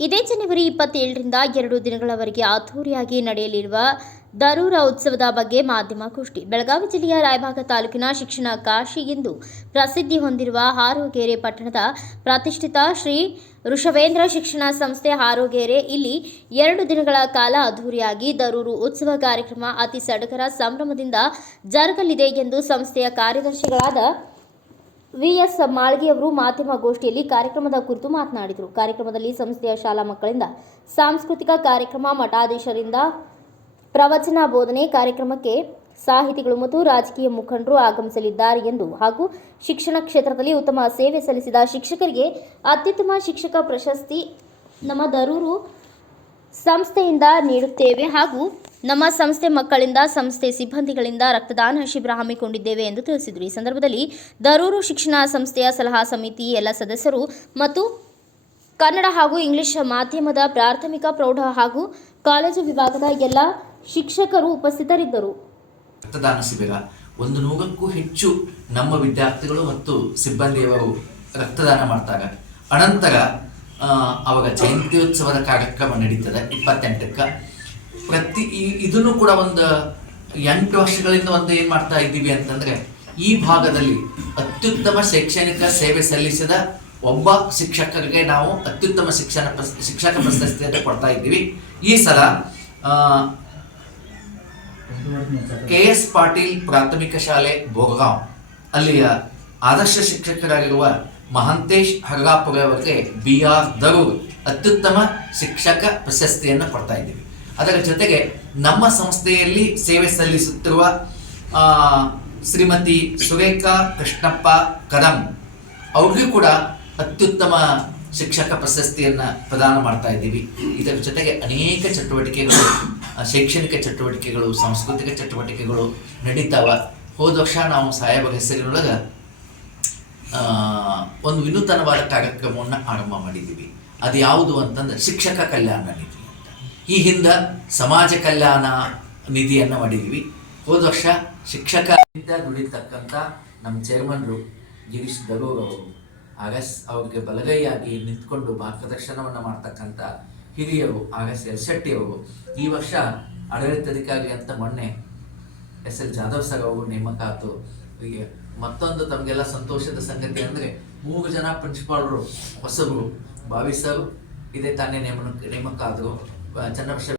ಇದೇ ಜನವರಿ ಇಪ್ಪತ್ತೇಳರಿಂದ ಎರಡು ದಿನಗಳವರೆಗೆ ಅದ್ದೂರಿಯಾಗಿ ನಡೆಯಲಿರುವ ದರೂರ ಉತ್ಸವದ ಬಗ್ಗೆ ಮಾಧ್ಯಮ ಗೋಷ್ಠಿ. ಬೆಳಗಾವಿ ಜಿಲ್ಲೆಯ ರಾಯಭಾಗ ತಾಲೂಕಿನ ಶಿಕ್ಷಣ ಕಾಶಿ ಎಂದು ಪ್ರಸಿದ್ಧಿ ಹೊಂದಿರುವ ಹಾರೋಗೆರೆ ಪಟ್ಟಣದ ಪ್ರತಿಷ್ಠಿತ ಶ್ರೀ ಋಷವೇಂದ್ರ ಶಿಕ್ಷಣ ಸಂಸ್ಥೆ ಹಾರೋಗೆರೆ ಇಲ್ಲಿ ಎರಡು ದಿನಗಳ ಕಾಲ ಅದ್ದೂರಿಯಾಗಿ ದರೂರು ಉತ್ಸವ ಕಾರ್ಯಕ್ರಮ ಅತಿ ಸಡಗರ ಸಂಭ್ರಮದಿಂದ ಜರುಗಲಿದೆ ಎಂದು ಸಂಸ್ಥೆಯ ಕಾರ್ಯದರ್ಶಿಗಳಾದ ವಿಎಸ್ ಮಾಳ್ಗಿಯವರು ಮಾಧ್ಯಮ ಗೋಷ್ಠಿಯಲ್ಲಿ ಕಾರ್ಯಕ್ರಮದ ಕುರಿತು ಮಾತನಾಡಿದರು. ಕಾರ್ಯಕ್ರಮದಲ್ಲಿ ಸಂಸ್ಥೆಯ ಶಾಲಾ ಮಕ್ಕಳಿಂದ ಸಾಂಸ್ಕೃತಿಕ ಕಾರ್ಯಕ್ರಮ, ಮಠಾಧೀಶರಿಂದ ಪ್ರವಚನ, ಬೋಧನೆ ಕಾರ್ಯಕ್ರಮಕ್ಕೆ ಸಾಹಿತಿಗಳು ಮತ್ತು ರಾಜಕೀಯ ಮುಖಂಡರು ಆಗಮಿಸಲಿದ್ದಾರೆ ಎಂದು ಹಾಗೂ ಶಿಕ್ಷಣ ಕ್ಷೇತ್ರದಲ್ಲಿ ಉತ್ತಮ ಸೇವೆ ಸಲ್ಲಿಸಿದ ಶಿಕ್ಷಕರಿಗೆ ಅತ್ಯುತ್ತಮ ಶಿಕ್ಷಕ ಪ್ರಶಸ್ತಿ ನಮ್ಮ ದರೂರು ಸಂಸ್ಥೆಯಿಂದ ನೀಡುತ್ತೇವೆ ಹಾಗೂ ನಮ್ಮ ಸಂಸ್ಥೆ ಮಕ್ಕಳಿಂದ, ಸಂಸ್ಥೆ ಸಿಬ್ಬಂದಿಗಳಿಂದ ರಕ್ತದಾನ ಶಿಬಿರ ಹಮ್ಮಿಕೊಂಡಿದ್ದೇವೆ ಎಂದು ತಿಳಿಸಿದರು. ಈ ಸಂದರ್ಭದಲ್ಲಿ ದರೂರು ಶಿಕ್ಷಣ ಸಂಸ್ಥೆಯ ಸಲಹಾ ಸಮಿತಿ ಎಲ್ಲ ಸದಸ್ಯರು ಮತ್ತು ಕನ್ನಡ ಹಾಗೂ ಇಂಗ್ಲಿಷ್ ಮಾಧ್ಯಮದ ಪ್ರಾಥಮಿಕ ಪ್ರೌಢ ಹಾಗೂ ಕಾಲೇಜು ವಿಭಾಗದ ಎಲ್ಲ ಶಿಕ್ಷಕರು ಉಪಸ್ಥಿತರಿದ್ದರು. ರಕ್ತದಾನ ಶಿಬಿರ ಒಂದು ನೂರಕ್ಕೂ ಹೆಚ್ಚು ನಮ್ಮ ವಿದ್ಯಾರ್ಥಿಗಳು ಮತ್ತು ಸಿಬ್ಬಂದಿಯವರು ರಕ್ತದಾನ ಮಾಡ್ತಾರೆ ಅನಂತರ ಅವಾಗ ಜಯಂತ್ಯೋತ್ಸವದ ಕಾರ್ಯಕ್ರಮ ನಡೀತದೆ, ಇಪ್ಪತ್ತೆಂಟಕ್ಕೆ. ಪ್ರತಿ ಇದನ್ನು ಕೂಡ ಒಂದು ಎಂಟು ವರ್ಷಗಳಿಂದ ಒಂದು ಏನು ಮಾಡ್ತಾ ಇದ್ದೀವಿ ಅಂತಂದ್ರೆ ಈ ಭಾಗದಲ್ಲಿ ಅತ್ಯುತ್ತಮ ಶೈಕ್ಷಣಿಕ ಸೇವೆ ಸಲ್ಲಿಸಿದ ಒಬ್ಬ ಶಿಕ್ಷಕರಿಗೆ ನಾವು ಅತ್ಯುತ್ತಮ ಶಿಕ್ಷಣ ಶಿಕ್ಷಕ ಪ್ರಶಸ್ತಿಯನ್ನು ಕೊಡ್ತಾ ಇದ್ದೀವಿ. ಈ ಸಲ ಕೆ ಎಸ್ ಪಾಟೀಲ್ ಪ್ರಾಥಮಿಕ ಶಾಲೆ ಬೋಗಾಂವ್ ಅಲ್ಲಿಯ ಆದರ್ಶ ಶಿಕ್ಷಕರಾಗಿರುವ ಮಹಂತೇಶ್ ಹರಗಾಪುರ ಅವರಿಗೆ ಬಿ ಆರ್ ದರೂರ್ ಅತ್ಯುತ್ತಮ ಶಿಕ್ಷಕ ಪ್ರಶಸ್ತಿಯನ್ನು ಕೊಡ್ತಾ ಇದ್ದೀವಿ. ಅದರ ಜೊತೆಗೆ ನಮ್ಮ ಸಂಸ್ಥೆಯಲ್ಲಿ ಸೇವೆ ಸಲ್ಲಿಸುತ್ತಿರುವ ಶ್ರೀಮತಿ ಸುರೇಖಾ ಕೃಷ್ಣಪ್ಪ ಕದಂ ಅವ್ರಿಗೂ ಕೂಡ ಅತ್ಯುತ್ತಮ ಶಿಕ್ಷಕ ಪ್ರಶಸ್ತಿಯನ್ನು ಪ್ರದಾನ ಮಾಡ್ತಾ ಇದ್ದೀವಿ. ಇದರ ಜೊತೆಗೆ ಅನೇಕ ಚಟುವಟಿಕೆಗಳು ಶೈಕ್ಷಣಿಕ ಚಟುವಟಿಕೆಗಳು, ಸಾಂಸ್ಕೃತಿಕ ಚಟುವಟಿಕೆಗಳು ನಡೀತಾವ. ಹೋದ ವರ್ಷ ನಾವು ಸಾಹೇಬರ ಹೆಸರಿನೊಳಗೆ ಒಂದು ವಿನೂತನವಾದ ಕಾರ್ಯಕ್ರಮವನ್ನು ಆರಂಭ ಮಾಡಿದ್ದೀವಿ. ಅದು ಯಾವುದು ಅಂತಂದ್ರೆ ಶಿಕ್ಷಕ ಕಲ್ಯಾಣ ನಿಧಿ ಈ ಹಿಂದೆ ಸಮಾಜ ಕಲ್ಯಾಣ ನಿಧಿಯನ್ನು ಮಾಡಿದ್ವಿ. ಹೋದ ವರ್ಷ ಶಿಕ್ಷಕರಿಂದ ದುಡಿತಕ್ಕಂಥ ನಮ್ಮ ಚೇರ್ಮನ್ರು ಗಿರೀಶ್ ದರೂರ್ ಅವರು ಆಗಸ್ ಅವ್ರಿಗೆ ಬಲಗೈಯಾಗಿ ನಿಂತ್ಕೊಂಡು ಮಾರ್ಗದರ್ಶನವನ್ನು ಮಾಡ್ತಕ್ಕಂಥ ಹಿರಿಯರು ಆಗಸ್ ಎಲ್ ಶೆಟ್ಟಿ ಅವರು. ಈ ವರ್ಷ ಆಡಳಿತಾಧಿಕಾರಿ ಅಂತ ಮೊನ್ನೆ ಎಸ್ ಎಲ್ ಜಾಧವ್ ಸರ್ ಅವರು ನೇಮಕ ಆತು ಮತ್ತೊಂದು ತಮಗೆಲ್ಲ ಸಂತೋಷದ ಸಂಗತಿ ಅಂದರೆ ಮೂರು ಜನ ಪ್ರಿನ್ಸಿಪಾಲ್ರು ಹೊಸಬರು. ಭಾವಿಸರು ಇದೇ ತಾನೇ ನೇಮಕ ನೇಮಕ ಆದರು Và 的不是